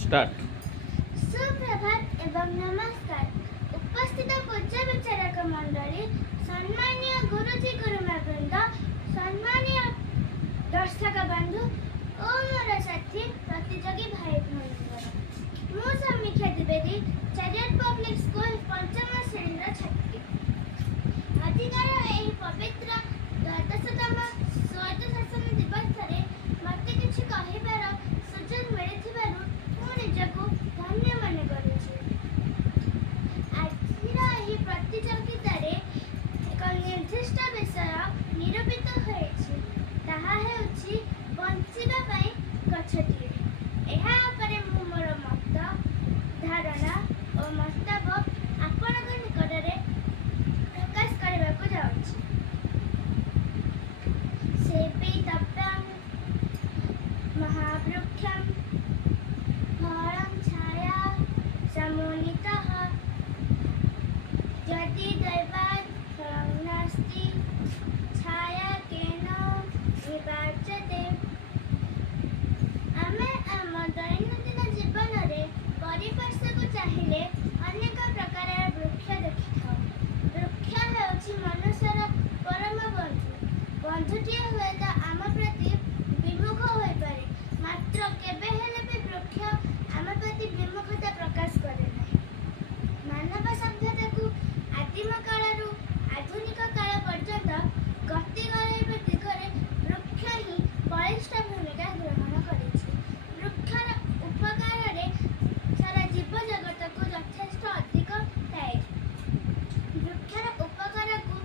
Start. सुप्रभात एवं नमस्कार। उपस्थित पूज्य विचारक मंडली, सम्मानीय गुरुजी गुरुमा वृंद, सम्मानीय दर्शक बंधु और मोर साथी प्रतियोगी भाई भौणी, मु समीक्षा द्विवेदी, चैरियट पब्लिक स्कूल पंचम श्रेणी छात्री। आजिकार एही पवित्र द्वादशतम स्वायत्त शासन दिवस मते किछि कहिबार सुजोग मिलिथिबारु मु निजको धन्य मन करूछि। आजिर एही प्रतियोगितारे एक निर्दिष्ट विषय निरूपित होइछि, ताहा हेउछि बंचिबा पई गछटिए। एहा उपरे मु मोर मत धारणा और मतलब आपनक निकटरे प्रकाश करबाकू जाउछि। सेपितव्यं महावृक्षं फलं छाया समुन्नितः, यदि दैवात् फलं नास्ति छाया केन निवार्यते। आमे आम दैनन्दिन जीवन रे परिवेश को चाहिए अनेक प्रकार वृक्ष देखिथाउ। वृक्ष हेउछि मनुष्यर परम बंधु। बंधुटीए हुए तो आम प्रति विमुख हो पारे, मात्र केबे हेले भी वृक्ष आम प्रति विमुखता प्रकाश करे नहीं। मानव सभ्यता को आदिम कालरू आधुनिक काल पर्यंत गति कराइबा दिगरे वृक्ष ही बलिष्ठ भूमिका ग्रहण करिछि। वृक्षर उपकार रे सारा जीव जगत को यथेष्ट अधिक थाए। वृक्षर उपकार को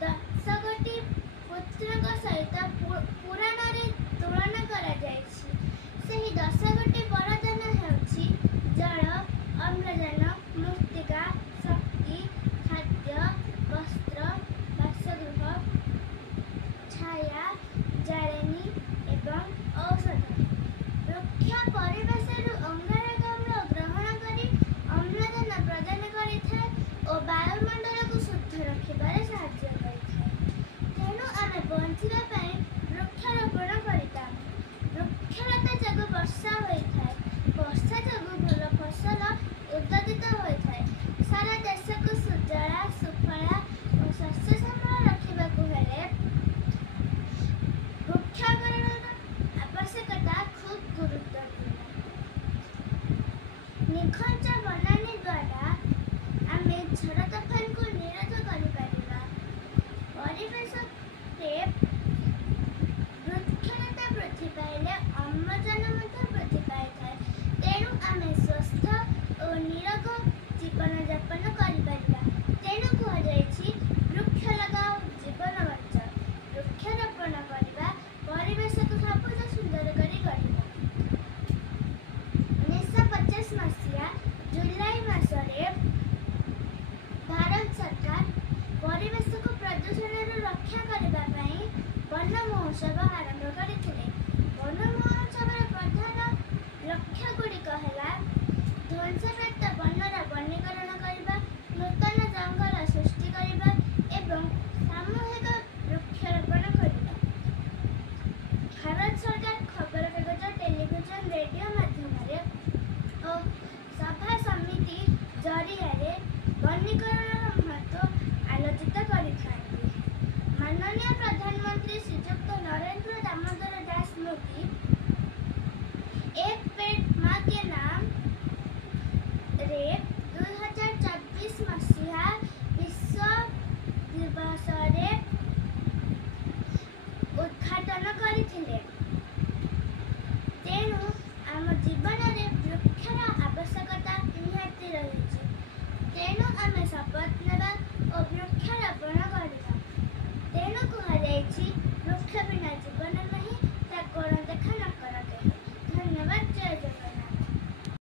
10 कोटी पुत्रक सहित पुराण रे तुलना करा जायछि। सेही 10 कोटी वरदान हेउछि जल, अम्लजान, मृत्तिका, शक्ति, खाद्य, वस्त्र, बासगृह, छाया, जाळेनी एवं औषध। वृक्ष परिवेशरू अंगारकाम्ल ग्रहण करी अम्लजान प्रदान करिଥାଏ और वायुमंडल को शुद्ध रखिबारे साहाय्य करिଥାଏ। तेणु आमे बंचिबा पई वृक्षारोपण करिता। वृक्षलता जगु वर्षा होइଥାଏ। वर्षा जगु भल फसल उत्पादित होइଥାଏ। सारा देश को सुजला सुफला और शस्य श्यामल रखिबाकू हेले वृक्षारोपणर आवश्यकता खूब गुरुत्वपूर्ण। निखंच बनानी द्वारा आमे झड़ तोफान को निरोध करिपारिबा। परिवेश रे वृक्षलता वृद्धि पाइले अम्लजान ମଧ୍ୟ वृद्धि पाइଥାଏ। तेणु आमे स्वस्थ और निरोग जीवन यापन करिपारिबा। तेणु कुहाଯାଇଛି वृक्ष लगाओ जीवन बचाओ। वृक्षारोपण କରିବା परिवेश को सबुज सुंदर करी गढ़िब। 1950 मसीहा जुलाई मासरे भारत सरकार परिवेश को प्रदूषण रक्षा करने वन महोत्सव आरंभ करथिले। वन महोत्सव प्रधान लक्ष्य गुड़िक है ध्वंसप्राप्त वनर वनीकरण करने, नूतन जंगल सृष्टि करने एवं सामूहिक वृक्षारोपण करने। भारत सरकार खबर कागज, टेलीविजन, रेडियो माध्यम और सभा समिति जरिया वनीकरण महत्व आलोचित करिथाନ୍ତି। माननीय प्रधानमंत्री श्रीयुक्त नरेंद्र दामोदर दास मोदी एक पेड़ मां के नाम रे 2024 मसीहा विश्व दिवस रे उद्घाटन करिथिले। तेणु आम जीवन रे वृक्षर आवश्यकता निहाती रहिछि। तेणु आमे शपथ नेबा और वृक्षारोपण करिबा। तेणु कुहाଯାଇଛି वृक्ष बिना जीवन नहीं।